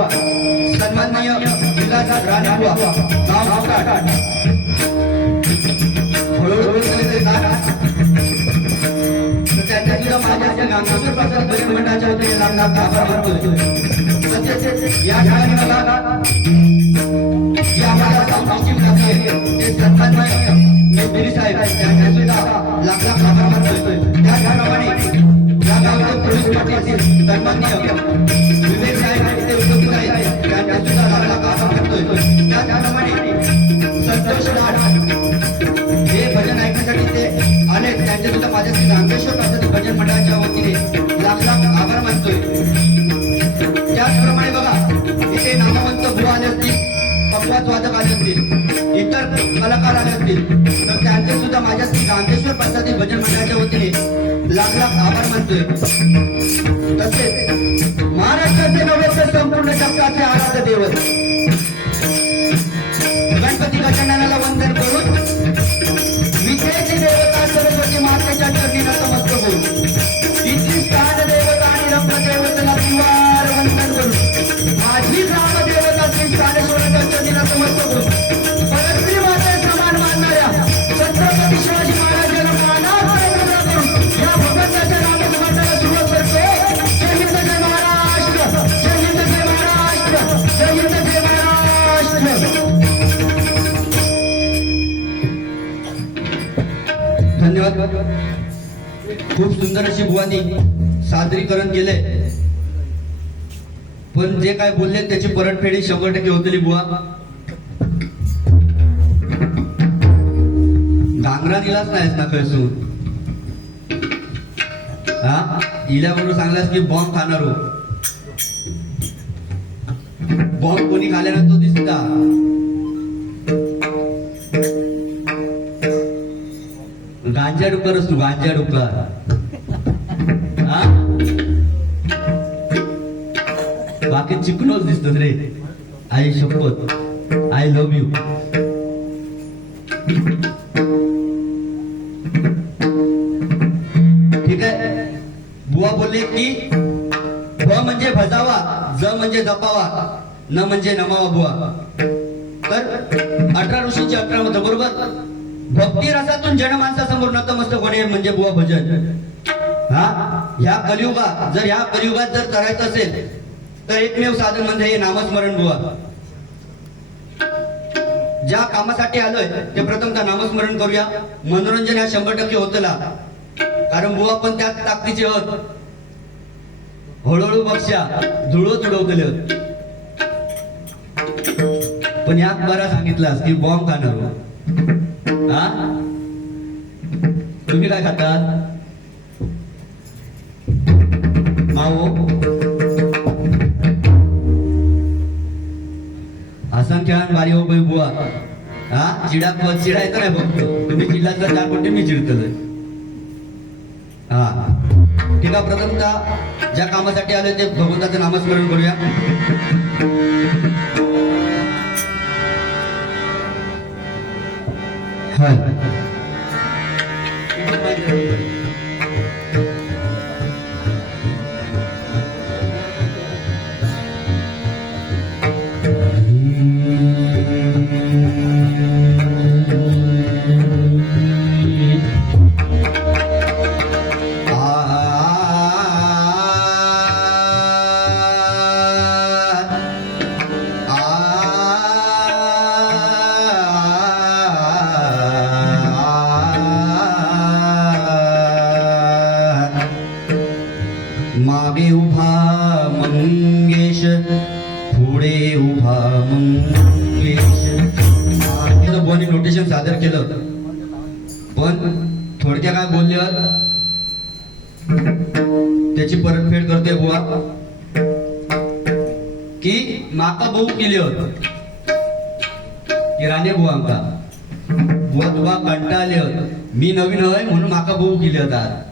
रानवा सन्माननीय विलास रानवा गाव काट या ठिकाणी मला जी आम्हाला सामाजिक मिळाली ते सन्माननीय मेरी साहेब त्यांच्यासुद्धा लाख लाख आभार मानतोय. त्याचप्रमाणे या गावात पोलीस पाटील सन्माननीय माझ्या गांधेश्वर पंचायती भजन मंडळाच्या वतीने लाख लाख आभार मानतोय. तसेच महाराष्ट्राचे नव्हे तर संपूर्ण जगाचे आराध्य देवत गणपती गजानन सुंदर अशी बुवानी सादरीकरण केले पण जे काय बोलले त्याची परतफेडी शंभर टक्के होतली बुवा. घांगरा दिलाच नाहीस ना खैसून हा? इल्याबरोबर सांगलास की बॉम्ब खाणार हो. बॉम्ब कोणी खाल्यानंतर तो दिसता. गांजा डुक्कर असतो गांजा डुक्कर. बाकी चिकनोच दिसत रे. आई शपथ. आय लव्ह यू ठीक आहे? बुवा बोलले की भ म्हणजे भजावा ज म्हणजे जपावा न म्हणजे नमावा बुवा. तर अठरा ऋषीचे अठरा मत बरोबर? भक्ती रसातून जनमानसासमोर नतमस्तक होणे म्हणजे बुवा भजन. हा? ह्या कलियुगात जर ह्या कलियुगात जर करायचं असेल तर एकमेव साधन म्हणजे हे नामस्मरण बुवा. ज्या कामासाठी आलोय ते प्रथमतः नामस्मरण करूया. मनोरंजन ह्या शंभर टक्के होतला. कारण बुवा पण त्याच ताकदीचे होत हळूहळू बक्षा धुळो तुडवतले. होत पण यात बरा सांगितलास की बॉम्ब खाणार हो. हा. तुम्ही काय खाता माओ हसन बारी हो बाई बुवा. हा चिडा चिडायचं नाही फक्त तुम्ही चिडला तर चार कोटी मी चिडतलं हा. ठीक आहे प्रथमतः ज्या कामासाठी आले ते भगवंताचं नामस्मरण करूया. हल त्याची परतफेड करते बुवा. की माका बहु केली होत. की राणे बुवा आमका. बुवा तुका कंटाळले होत. मी नवीन हय म्हणून माका बहु केली होता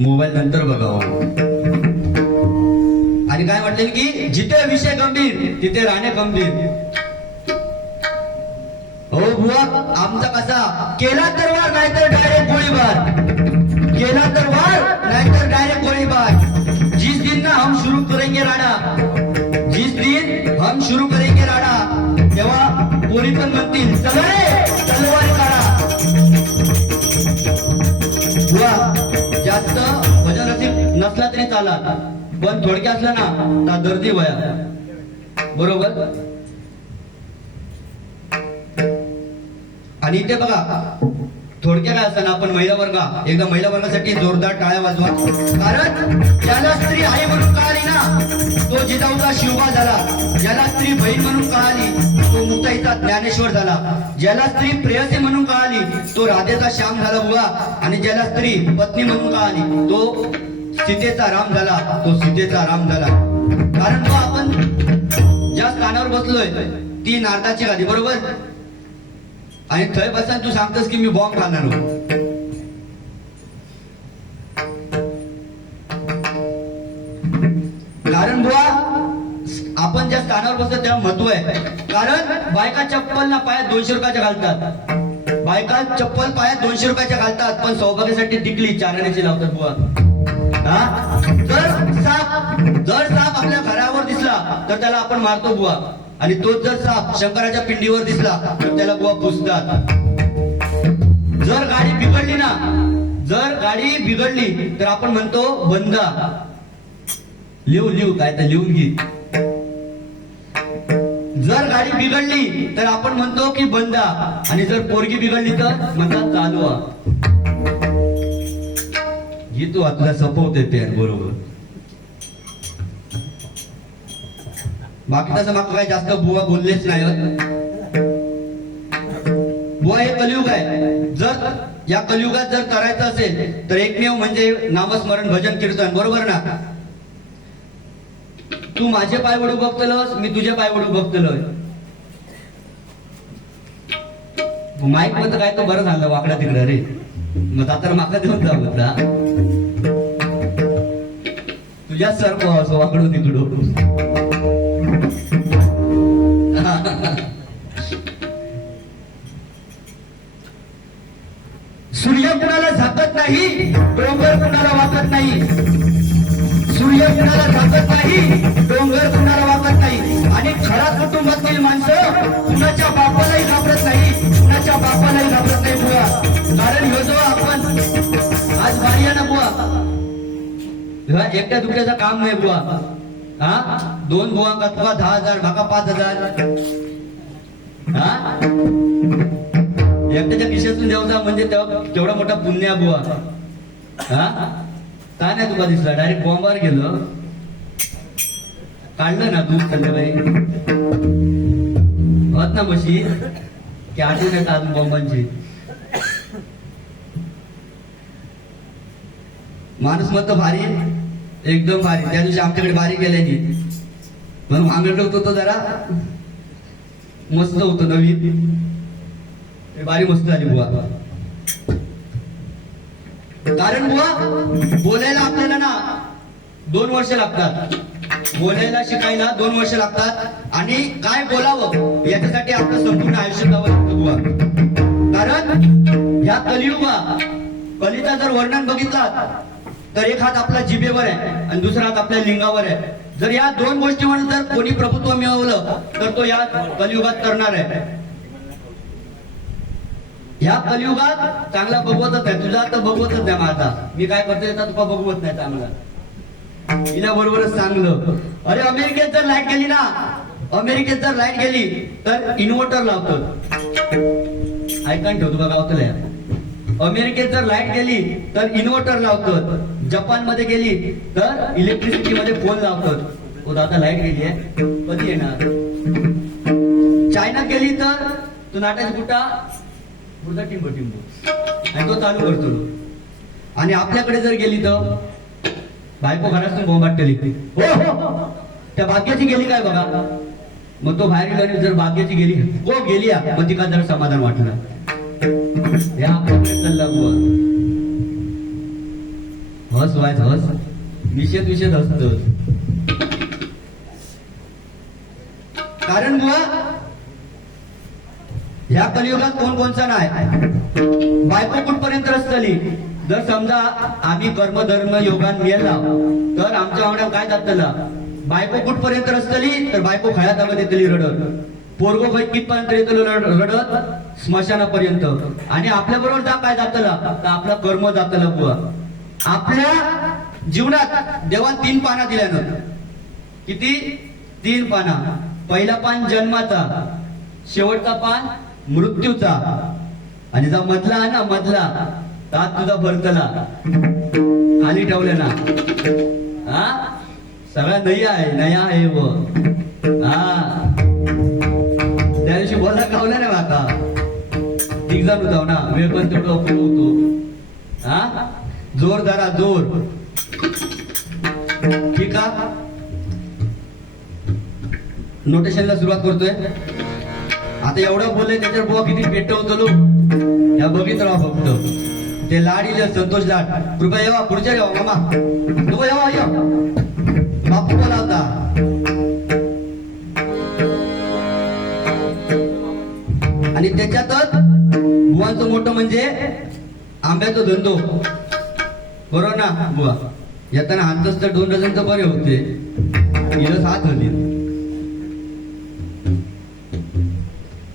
मोबाईल नंतर बघावा. आणि काय म्हटले की जिथे विषय गंभीर तिथे राणे गंभीर. हो बुवा आमचा कसा? केला तर वार नाहीतर डायरेक्ट गोळीबार. केला तर वार नाहीतर डायरेक्ट गोळीबार. जिस दिन ना हम शुरू करेंगे राडा जिस दिन हम शुरू करेंगे राडा तेव्हा पोरी पण म्हणतील सगळे तलवार काढा. बुवा जास्त वजन रसिक नसला तरी चाला पण थोडक्या असला ना तर दर्दी वया. बरोबर? आणि इथे बघा थोडक्या काय असताना आपण महिला वर्ग एकदा महिला वर्गासाठी जोरदार टाळ्या वाजवा. कारण ज्याला स्त्री आई म्हणून कळाली ना तो जिजाऊचा शिवबा झाला. ज्याला स्त्री बहीण म्हणून कळाली तो मुक्ताईचा ज्ञानेश्वर झाला. ज्याला स्त्री प्रेयसी म्हणून कळाली तो राधेचा श्याम झाला बुवा. आणि ज्याला स्त्री पत्नी म्हणून कळाली तो सीतेचा राम झाला. तो सीतेचा राम झाला. कारण तो आपण ज्या स्थानावर बसलोय ती नारदाची गादी बरोबर? आणि थंय बसान तू सांगतोस की मी बॉम्ब खाणार कारण बुवा आपण ज्या स्थानावर बसतो त्या महत्त्व आहे. कारण बायका चप्पल ना पायात दोनशे रुपयाच्या घालतात. बायका चप्पल पायात दोनशे रुपयाच्या घालतात पण सौभाग्यासाठी टिकली चारण्याची लावतात बुवा. हा? जर साप जर साप आपल्या घरावर दिसला तर त्याला आपण मारतो बुवा. आणि तोच जर साप शंकराच्या पिंडीवर दिसला तर त्याला बुवा पुसतात. जर गाडी बिघडली ना जर गाडी बिघडली तर आपण म्हणतो बंदा. लिहू लिहू काय तर लिहून घे. जर गाडी बिघडली तर आपण म्हणतो की बंदा. आणि जर पोरगी बिघडली तर म्हणतात चालू घेतो घे तू तुला सपवते ते बरोबर. बाकी तसं काय जास्त बुवा बोललेच नाही होत. बुवा हे कलियुग आहे. जर या कलियुगात जर करायचं असेल तर एकमेव म्हणजे नामस्मरण भजन कीर्तन बरोबर ना? तू माझे पाय वडू बघतलस मी तुझे पाय वडू बघतलोय. माईक मत काय तर बरं झालं वाकडा तिकडं रे. मग आता माका देऊन जा म्हटला तुझ्या सर असं वाकडं तिकडं. सूर्य कुणाला झाकत नाही डोंगर कुणाला वाकत नाही. सूर्य कुणाला झाकत नाही डोंगर कुणाला वाकत नाही. आणि खरा कुटुंबातील माणसं कुणाच्या बापालाही घाबरत नाही कुणाच्या बापालाही घाबरत नाही बुवा. कारण ह्यो जो आपण आज मारिया आहे ना बुवा. एकट्या दुकड्याचं काम नाही बुवा. हा? दोन बुवा का दहा हजार भाका पाच हजार. हा? एकट्याच्या खिशातून देवता म्हणजे तेवढा मोठा पुण्य बुवा. हा? काय नाही तुका दिसला? डायरेक्ट बॉम्बार गेलो. काढलं ना तू होत ना मशी की आठवण येतात अजून बॉम्बांची माणूस मत भारी एकदम भारी. त्या दिवशी आमच्याकडे भारी गेल्याची म्हणून मागं होतो जरा. मस्त होतं नवीन बारी मस्त झाली बुवा. कारण बुवा बोलायला आपल्याला ना दोन वर्ष लागतात. बोलायला शिकायला दोन वर्ष लागतात. आणि काय बोलावं याच्यासाठी आपलं संपूर्ण आयुष्य द्यावं लागतं बुवा. कारण या कलियुगा कलीचा जर वर्णन बघितला तर एक हात आपला जिभेवर आहे आणि दुसरा हात आपल्या लिंगावर आहे. जर या दोन गोष्टीवर जर कोणी प्रभुत्व मिळवलं तर तो या कलियुगात करणार आहे. या कलियुगात चांगला बघवतच आहे. तुझा तर बघवतच नाही माझा. मी काय करतो याचा तुका बघवत नाही चांगला. तिला बरोबरच चांगलं. अरे अमेरिकेत जर लाइट गेली ना अमेरिकेत जर लाइट गेली तर इन्व्हर्टर लावतो. ऐका ठेव तुका गावतलं अमेरिकेत जर लाइट गेली तर इन्व्हर्टर लावतो. जपानमध्ये गेली तर इलेक्ट्रिसिटी मध्ये फोन लावतात ओ दादा लाइट गेली आहे कधी येणार? चायना गेली तर तू नाट्याची कुठा पुढचा टिंबो टिंबो. आणि तो चालू करतो. आणि आपल्याकडे जर गेली तर बायको घरातून बोंबाटली हो हो, हो हो त्या भाग्याची गेली काय बघा? मग तो बाहेर गेला जर भाग्याची गेली हो गेली मग तिका जरा समाधान वाटलं या आपल्याकडे चाललं हस वायच हस निषेध विषेध असत. कारण बुवा ह्या कलियुगात कोण कोणचा नाही? बायको कुठपर्यंत रचतली? जर समजा आम्ही कर्म धर्म योगान मेला तर आमच्या वांगड्या काय जातला? बायको कुठपर्यंत रचतली? तर बायको खळ्यात आवाज येतली रडत. पोरगो खै कितपर्यंत येतलो रडत? स्मशानापर्यंत. आणि आपल्या बरोबर जा काय जातला? तर आपला कर्म जातला बुवा. आपल्या जीवनात देवान तीन पाना दिल्यानं किती? तीन पाना. पहिला पान जन्माचा शेवटचा पान मृत्यूचा. आणि जा मधला ना मधला तात तुझा भरतला. खाली ठेवले ना. हा? सगळा नया आहे नया आहे व. हा. त्या दिवशी बोला गावला ना बाका एक्झाम जाऊ ना. वेळ पण तेवढं होतो. हा? जोर दारा जोर. ठीक आहे नोटेशनला सुरुवात करतोय. आता एवढं बोलले त्याच्यावर बुवा किती पेटवतो या बघित राहा फक्त. ते लाड इले संतोष लाड. कृपया येवा पुढच्या येवा मामा. नको येवा या बापू बोला होता आणि त्याच्यातच बुवांचं मोठं म्हणजे आंब्याचा धंदो. बरोबर ना बुवा. येताना हातच तर दोन डझन तर बरे होते. हिला सात होते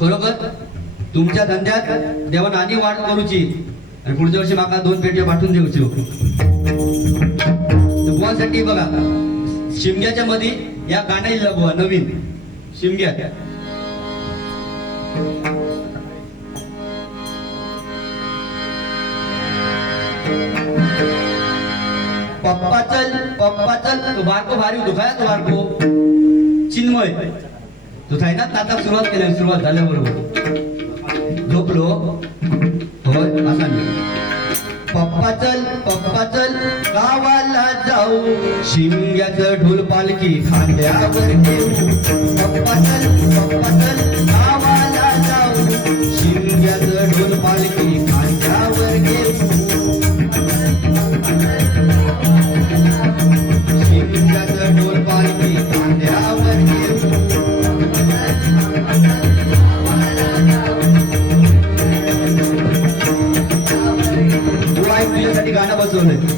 बरोबर तुमच्या धंद्यात देवान आणि वाढ करूची. आणि पुढच्या वर्षी माका दोन पेट्या पाठवून देऊची. बुवासाठी बघा शिमग्याच्या मध्ये या गाण्या बुवा नवीन. शिमग्या पप्पा चल पप्पा चल. तुम्हार को भारी दुखाय तुम्हार को चिन्मय. दुखाय ना? आता सुरुवात केली सुरुवात झाल्याबरोबर झोपलो होय असा मी. पप्पा चल पप्पा चल. गावाला जाऊ. शिमग्याचं ढोल पालखी खांद्यावर घेऊ पप्पा चल पप्पा चल. गावाला जाऊ. शिमग्याचं ढोल पालखी गाणं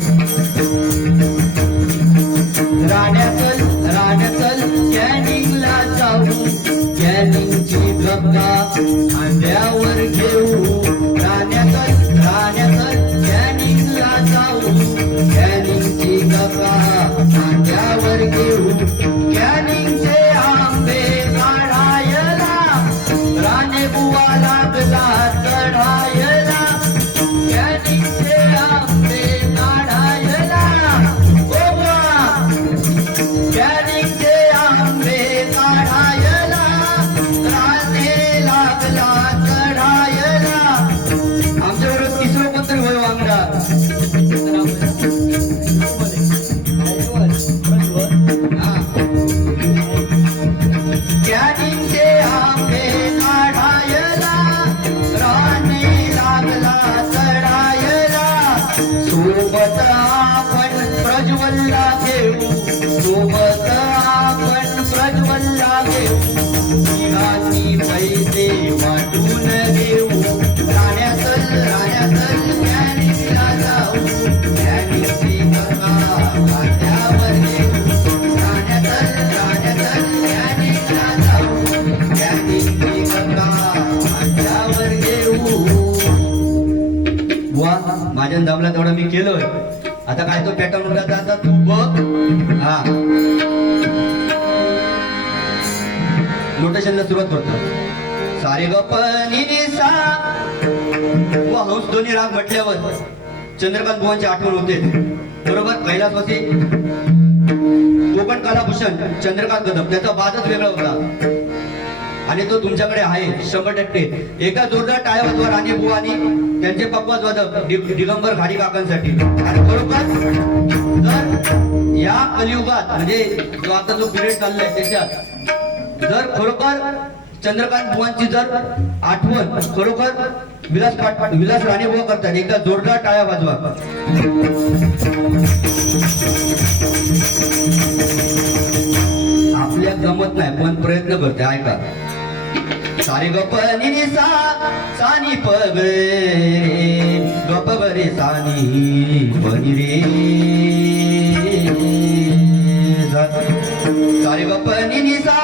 माझ्या मी केलोय. आता काय तो पॅटर्न उठायचा आता तू बघ. हा. नोटेशनला सुरुवात करतो. सारे गप सा व हंस दोन्ही राग म्हटल्यावर चंद्रकांत बुवांची आठवण होते. बरोबर? कैलासवासी कोकण कलाभूषण चंद्रकांत कदम त्याचा वादच वेगळा होता. आणि तो तुमच्याकडे आहे शंभर टक्के. एका जोरदार टाळ्या वाजवा राणे बुवानी त्यांचे पप्पा वादक दिगंबर घाडी काकांसाठी. आणि बरोबर या कलियुगात म्हणजे जो आता जो पिरियड चाललाय त्याच्यात जर खरोखर चंद्रकांत बुवांची जर आठवण खरोखर विलास पाट विलास राणे बुवा करतात एकदा जोरदार टाळ्या वाजवा. आपल्या जमत नाही पण प्रयत्न करते ऐका. सारी गप नि सा सानी पग गप गरे सानी बनी रे. गप नि नि सा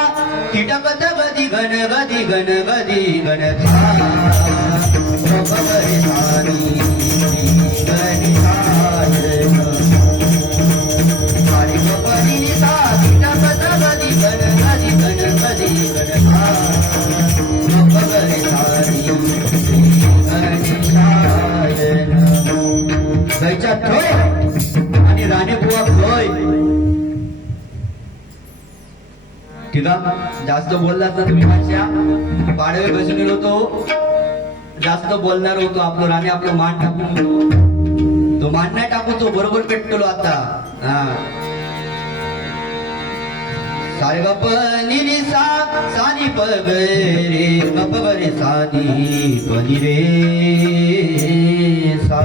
कीटकत गदी गण गदी गण गदी गण गप गरे सानी गणी साजन गप गदी गण गदी गण गदी गण ठीक आहे जास्त बोलला तर मी माझ्या पाडवे बसून होतो. जास्त बोलणार होतो आपलं राणे आपलं मान टाकून तो मान नाही टाकू तो बरोबर पेटलो आता. हा. सारे गप नि सा सानी पग रे गप ग सानी पनी रे. सा